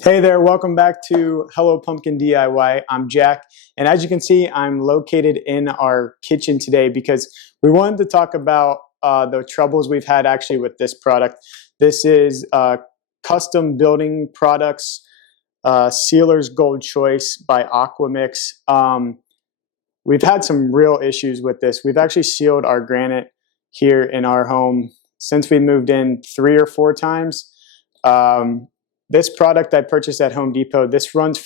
Hey there, welcome back to Hello Pumpkin DIY. I'm Jack, and as you can see, I'm located in our kitchen today because we wanted to talk about the troubles we've had actually with this product. This is Custom Building Products Sealer's Gold Choice by Aquamix. We've had some real issues with this. We've actually sealed our granite here in our home since we moved in 3 or 4 times. Um, this product I purchased at Home Depot, this runs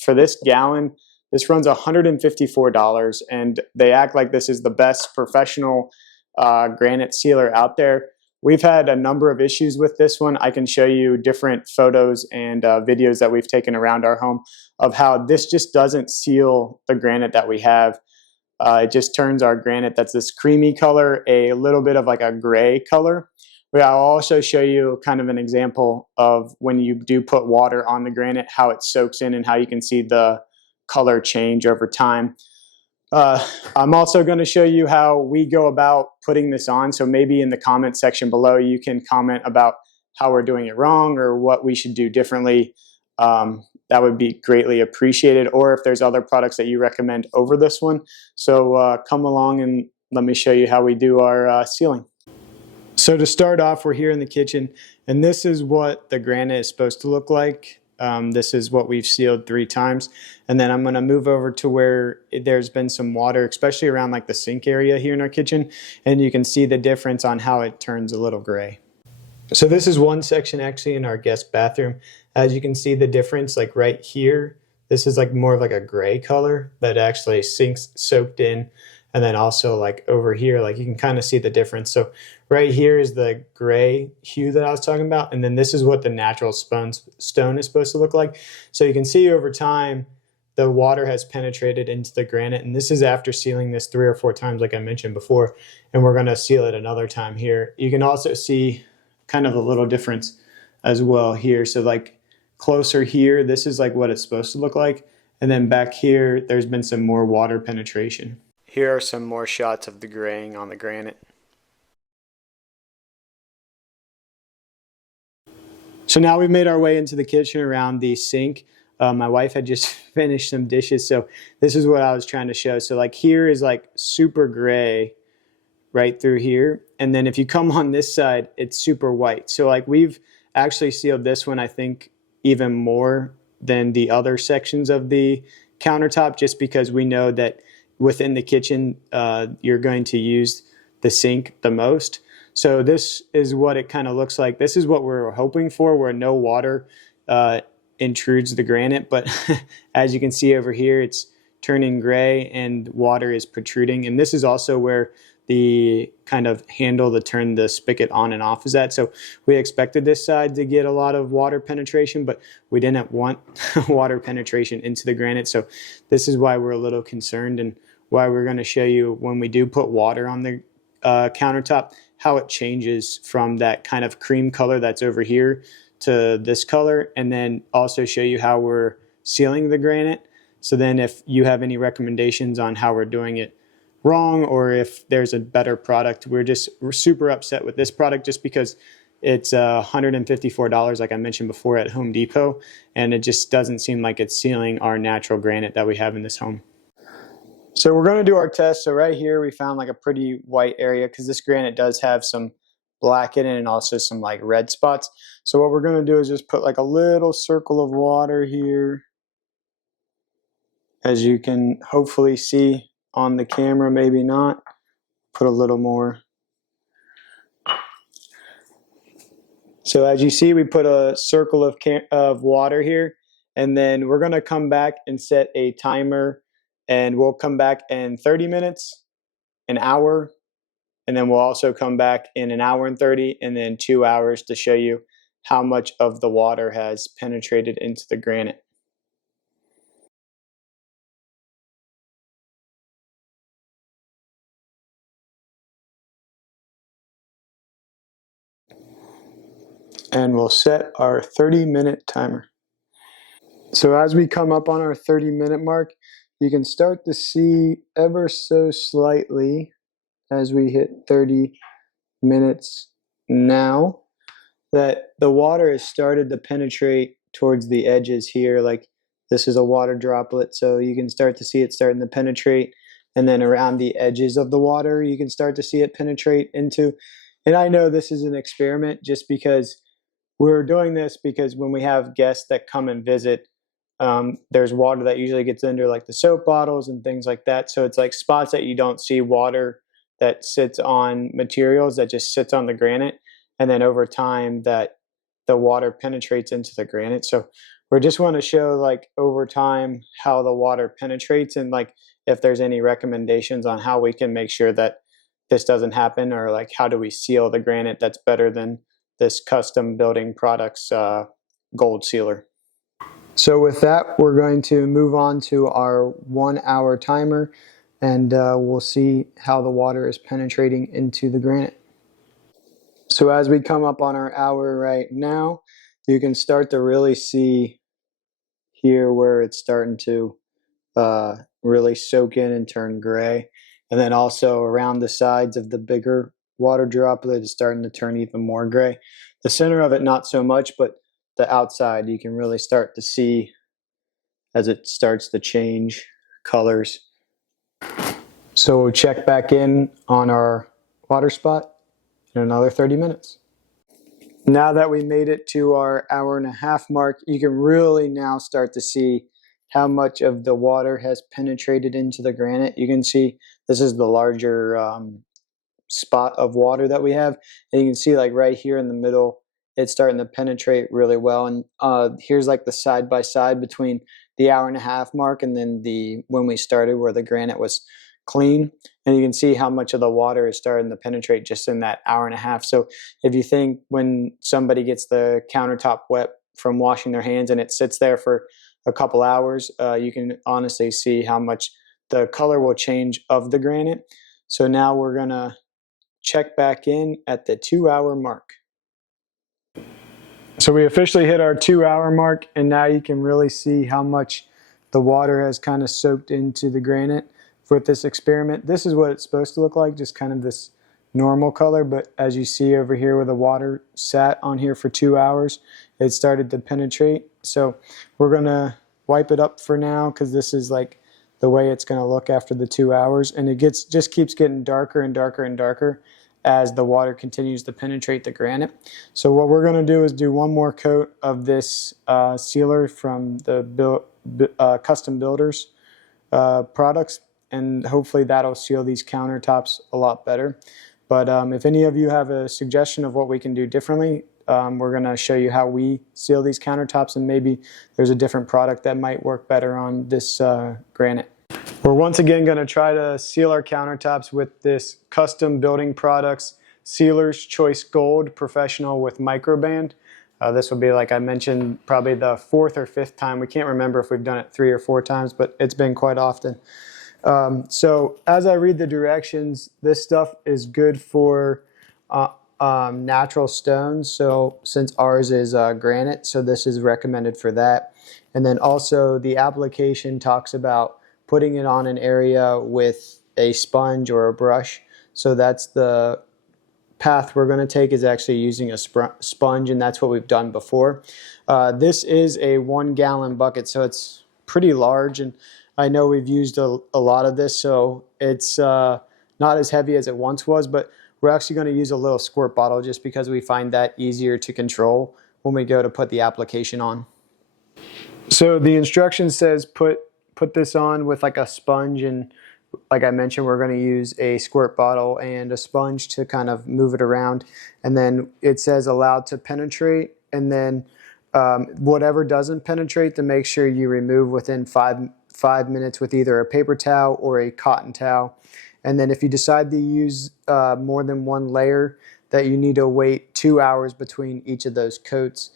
for this gallon, this runs $154, and they act like this is the best professional granite sealer out there. We've had a number of issues with this one. I can show you different photos and videos that we've taken around our home of how this just doesn't seal the granite that we have. It just turns our granite that's this creamy color a little bit of like a gray color. I'll also show you kind of an example of when you do put water on the granite, how it soaks in and how you can see the color change over time. I'm also going to show you how we go about putting this on. So maybe in the comment section below, you can comment about how we're doing it wrong or what we should do differently. That would be greatly appreciated. Or if there's other products that you recommend over this one. So come along and let me show you how we do our sealing. So to start off, we're here in the kitchen, and this is what the granite is supposed to look like. This is what we've sealed 3 times. And then I'm going to move over to where there's been some water, especially around like the sink area here in our kitchen. And you can see the difference on how it turns a little gray. So this is one section actually in our guest bathroom. As you can see the difference, like right here, this is like more of like a gray color that actually sinks soaked in. And then also like over here, like you can kind of see the difference. So right here is the gray hue that I was talking about. And then this is what the natural stone is supposed to look like. So you can see over time, the water has penetrated into the granite. And this is after sealing this 3 or 4 times, like I mentioned before. And we're going to seal it another time here. You can also see kind of a little difference as well here. So like closer here, this is like what it's supposed to look like. And then back here, there's been some more water penetration. Here are some more shots of the graying on the granite. So now we've made our way into the kitchen around the sink. My wife had just finished some dishes, so this is what I was trying to show. So like here is like super gray right through here. And then if you come on this side, it's super white. So like we've actually sealed this one, I think, even more than the other sections of the countertop, just because we know that within the kitchen, you're going to use the sink the most. So this is what it kind of looks like. This is what we're hoping for, where no water intrudes the granite. But as you can see over here, it's turning gray and water is protruding. And this is also where the kind of handle to turn the spigot on and off is at. So we expected this side to get a lot of water penetration, but we didn't want water penetration into the granite. So this is why we're a little concerned, and why we're going to show you when we do put water on the countertop, how it changes from that kind of cream color that's over here to this color, and then also show you how we're sealing the granite. So then if you have any recommendations on how we're doing it wrong, or if there's a better product, we're super upset with this product just because it's $154, like I mentioned before, at Home Depot, and it just doesn't seem like it's sealing our natural granite that we have in this home. So we're going to do our test. So right here we found like a pretty white area because this granite does have some black in it and also some like red spots. So what we're going to do is just put like a little circle of water here, as you can hopefully see on the camera, maybe not. Put a little more. So as you see, we put a circle of water here, and then we're going to come back and set a timer, and we'll come back in 30 minutes, an hour, and then we'll also come back in an hour and 30, and then 2 hours to show you how much of the water has penetrated into the granite. And we'll set our 30-minute timer. So as we come up on our 30-minute mark, you can start to see ever so slightly as we hit 30 minutes now that the water has started to penetrate towards the edges here, like this is a water droplet, so you can start to see it starting to penetrate. And then around the edges of the water, you can start to see it penetrate into. And I know this is an experiment just because we're doing this because when we have guests that come and visit, there's water that usually gets under like the soap bottles and things like that. So it's like spots that you don't see water that sits on materials that just sits on the granite. And then over time that the water penetrates into the granite. So we just want to show like over time how the water penetrates and like if there's any recommendations on how we can make sure that this doesn't happen, or like how do we seal the granite that's better than this custom building products gold sealer. So with that, we're going to move on to our 1 hour timer, and we'll see how the water is penetrating into the granite. So as we come up on our hour right now, you can start to really see here where it's starting to really soak in and turn gray. And then also around the sides of the bigger water droplet is starting to turn even more gray. The center of it, not so much, but the outside, you can really start to see as it starts to change colors. So we'll check back in on our water spot in another 30 minutes. Now that we made it to our 1.5 hour mark, you can really now start to see how much of the water has penetrated into the granite. You can see this is the larger spot of water that we have, and you can see like right here in the middle it's starting to penetrate really well. And here's like the side by side between the 1.5 hour mark and then the when we started where the granite was clean, and you can see how much of the water is starting to penetrate just in that 1.5 hour. So if you think when somebody gets the countertop wet from washing their hands and it sits there for a couple hours, you can honestly see how much the color will change of the granite. So now we're gonna check back in at the 2 hour mark. So we officially hit our 2 hour mark, and now you can really see how much the water has kind of soaked into the granite. With this experiment, this is what it's supposed to look like, just kind of this normal color, but as you see over here where the water sat on here for 2 hours, it started to penetrate. So we're gonna wipe it up for now because this is like the way it's gonna look after the 2 hours, and it just keeps getting darker and darker and darker as the water continues to penetrate the granite. So what we're gonna do is do one more coat of this sealer from the Custom Builders products, and hopefully that'll seal these countertops a lot better. But if any of you have a suggestion of what we can do differently, we're going to show you how we seal these countertops, and maybe there's a different product that might work better on this granite. We're once again going to try to seal our countertops with this Custom Building Products Sealer's Choice Gold Professional with Microband. This will be, like I mentioned, probably the 4th or 5th time. We can't remember if we've done it 3 or 4 times, but it's been quite often. So as I read the directions, this stuff is good for natural stones. So since ours is granite, so this is recommended for that. And then also the application talks about putting it on an area with a sponge or a brush. So that's the path we're going to take, is actually using a sponge, and that's what we've done before. This is a 1 gallon bucket, so it's pretty large, and I know we've used a lot of this, so it's not as heavy as it once was, but we're actually going to use a little squirt bottle just because we find that easier to control when we go to put the application on. So the instruction says put this on with like a sponge, and like I mentioned, we're going to use a squirt bottle and a sponge to kind of move it around. And then it says allowed to penetrate, and then whatever doesn't penetrate, to make sure you remove within 5 minutes with either a paper towel or a cotton towel. And then if you decide to use more than 1 layer, that you need to wait 2 hours between each of those coats.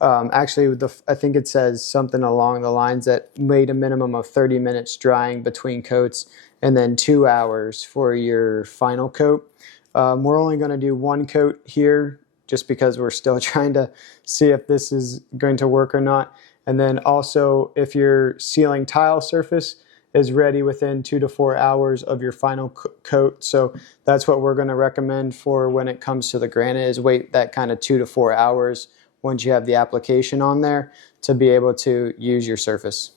Actually, I think it says something along the lines that wait a minimum of 30 minutes drying between coats, and then 2 hours for your final coat. We're only going to do 1 coat here just because we're still trying to see if this is going to work or not. And then also, if your sealing tile surface is ready within 2 to 4 hours of your final coat. So that's what we're going to recommend for when it comes to the granite, is wait that kind of 2 to 4 hours once you have the application on there to be able to use your surface.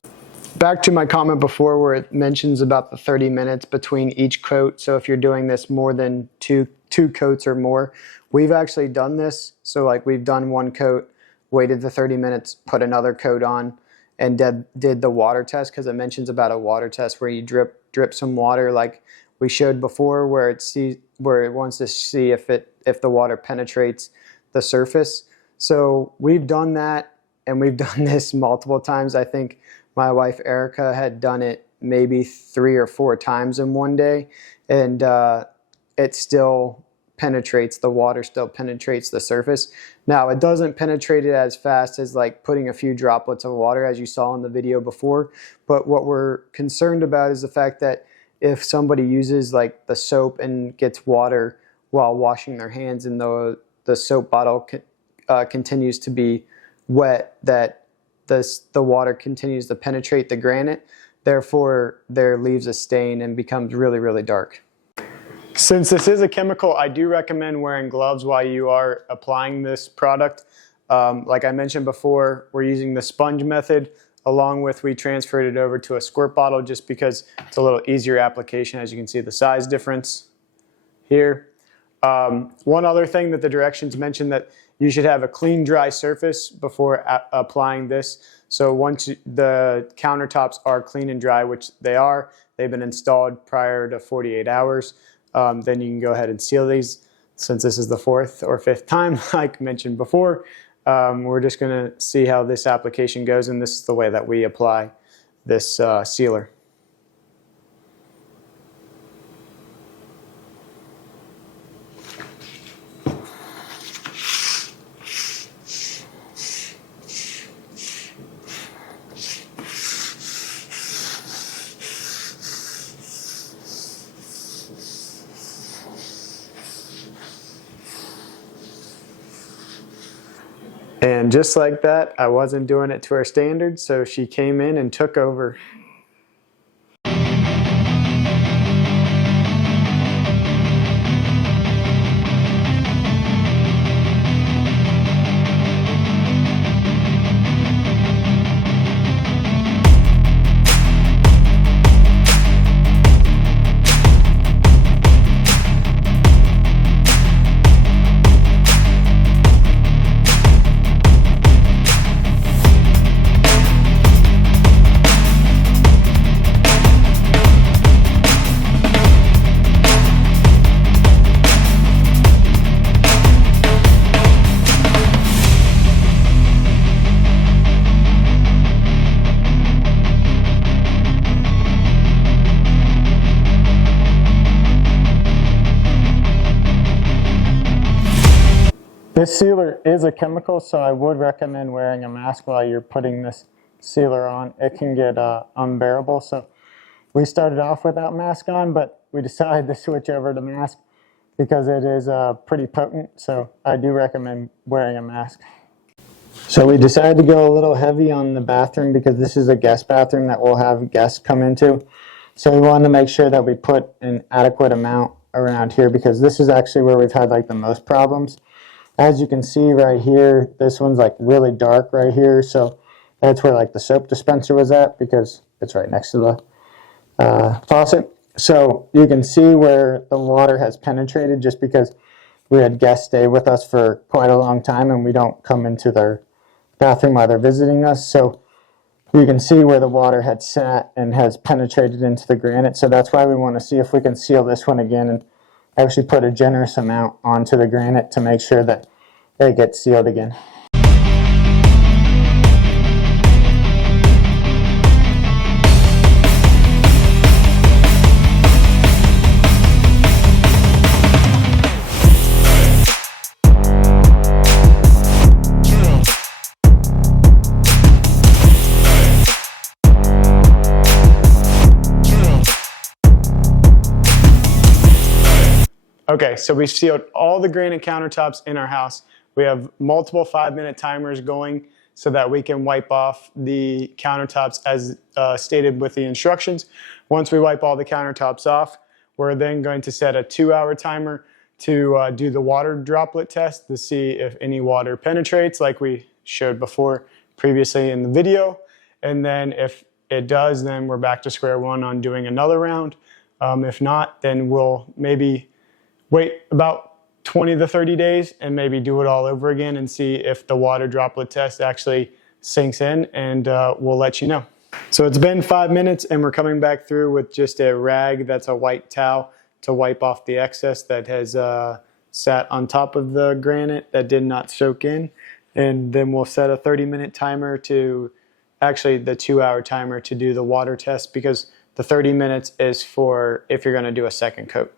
Back to my comment before where it mentions about the 30 minutes between each coat. So if you're doing this more than two coats or more, we've actually done this. So like we've done one coat, waited the 30 minutes, put another coat on, and did the water test, because it mentions about a water test where you drip some water like we showed before, where it wants to see if the water penetrates the surface. So we've done that, and we've done this multiple times. I think my wife Erica had done it maybe 3 or 4 times in one day, and it still penetrates, the water still penetrates the surface. Now it doesn't penetrate it as fast as like putting a few droplets of water as you saw in the video before, but what we're concerned about is the fact that if somebody uses like the soap and gets water while washing their hands and the soap bottle continues to be wet, that the water continues to penetrate the granite, therefore there leaves a stain and becomes really, really dark. Since this is a chemical, I do recommend wearing gloves while you are applying this product. Like I mentioned before, we're using the sponge method, along with we transferred it over to a squirt bottle just because it's a little easier application. As you can see, the size difference here. One other thing that the directions mention, that you should have a clean, dry surface before applying this. So once the countertops are clean and dry, which they are, they've been installed prior to 48 hours, then you can go ahead and seal these. Since this is the 4th or 5th time, like mentioned before, we're just going to see how this application goes, and this is the way that we apply this sealer. And just like that, I wasn't doing it to her standards, so she came in and took over. This sealer is a chemical, so I would recommend wearing a mask while you're putting this sealer on. It can get unbearable, so we started off without mask on, but we decided to switch over to mask because it is pretty potent, so I do recommend wearing a mask. So we decided to go a little heavy on the bathroom because this is a guest bathroom that we'll have guests come into. So we wanted to make sure that we put an adequate amount around here because this is actually where we've had like the most problems. As you can see right here, this one's like really dark right here, so that's where like the soap dispenser was at because it's right next to the faucet. So you can see where the water has penetrated just because we had guests stay with us for quite a long time and we don't come into their bathroom while they're visiting us. So you can see where the water had sat and has penetrated into the granite. So that's why we want to see if we can seal this one again and actually put a generous amount onto the granite to make sure that it gets sealed again. Okay, so we've sealed all the granite countertops in our house. We have multiple 5-minute timers going so that we can wipe off the countertops as stated with the instructions. Once we wipe all the countertops off, we're then going to set a 2-hour timer to do the water droplet test to see if any water penetrates like we showed before previously in the video. And then if it does, then we're back to square one on doing another round. If not, then we'll maybe wait about 20 to 30 days and maybe do it all over again and see if the water droplet test actually sinks in, and we'll let you know. So it's been 5 minutes and we're coming back through with just a rag that's a white towel to wipe off the excess that has sat on top of the granite that did not soak in. And then we'll set a 30-minute timer to, actually the 2-hour timer to do the water test, because the 30 minutes is for if you're going to do a second coat.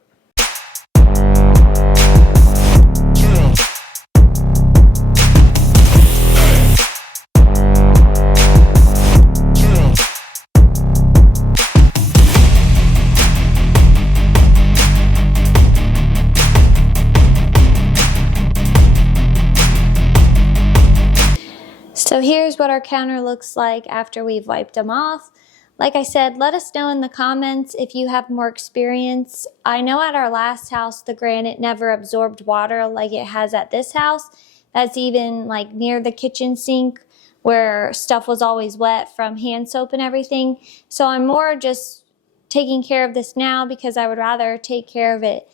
So here's what our counter looks like after we've wiped them off. Like I said, let us know in the comments if you have more experience. I know at our last house, the granite never absorbed water like it has at this house. That's even like near the kitchen sink where stuff was always wet from hand soap and everything. So I'm more just taking care of this now because I would rather take care of it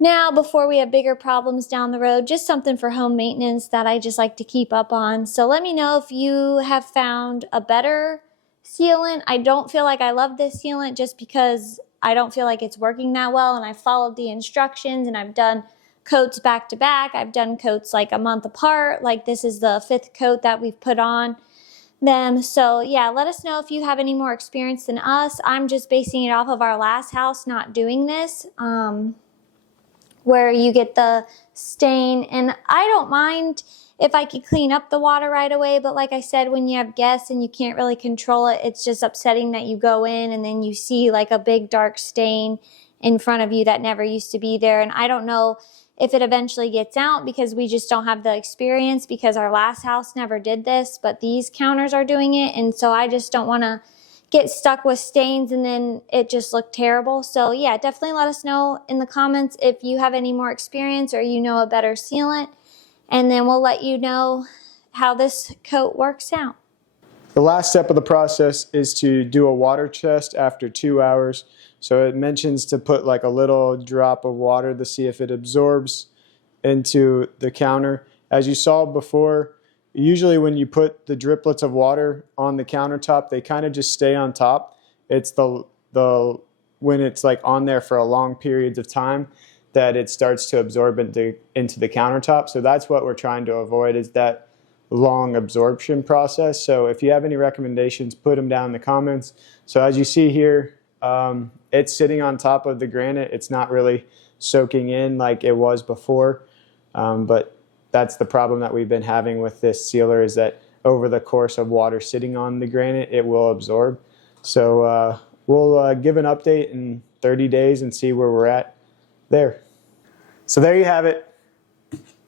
now before we have bigger problems down the road. Just something for home maintenance that I just like to keep up on. So let me know if you have found a better sealant. I don't feel like I love this sealant just because I don't feel like it's working that well, and I followed the instructions and I've done coats back to back. I've done coats like a month apart. Like this is the 5th coat that we've put on them. So yeah, let us know if you have any more experience than us. I'm just basing it off of our last house not doing this. Where you get the stain, and I don't mind if I could clean up the water right away, but like I said, when you have guests and you can't really control it, it's just upsetting that you go in and then you see like a big dark stain in front of you that never used to be there. And I don't know if it eventually gets out because we just don't have the experience, because our last house never did this, but these counters are doing it, and so I just don't want to get stuck with stains and then it just looked terrible. So yeah, definitely let us know in the comments if you have any more experience or you know a better sealant, and then we'll let you know how this coat works out. The last step of the process is to do a water test after 2 hours. So it mentions to put like a little drop of water to see if it absorbs into the counter. As you saw before, usually when you put the driplets of water on the countertop, they kind of just stay on top. It's when it's like on there for a long periods of time that it starts to absorb into the countertop. So that's what we're trying to avoid, is that long absorption process. So if you have any recommendations, put them down in the comments. So as you see here, it's sitting on top of the granite. It's not really soaking in like it was before, but that's the problem that we've been having with this sealer, is that over the course of water sitting on the granite, it will absorb. So we'll give an update in 30 days and see where we're at there. So there you have it.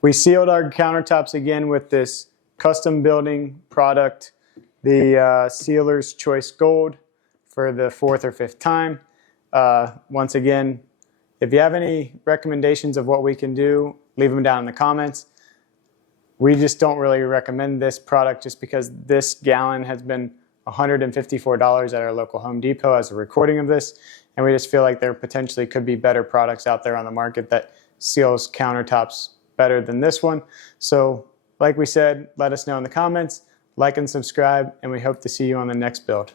We sealed our countertops again with this custom building product, the Sealer's Choice Gold, for the 4th or 5th time. Once again, if you have any recommendations of what we can do, leave them down in the comments. We just don't really recommend this product just because this gallon has been $154 at our local Home Depot as a recording of this, and we just feel like there potentially could be better products out there on the market that seals countertops better than this one. So like we said, let us know in the comments, like and subscribe, and we hope to see you on the next build.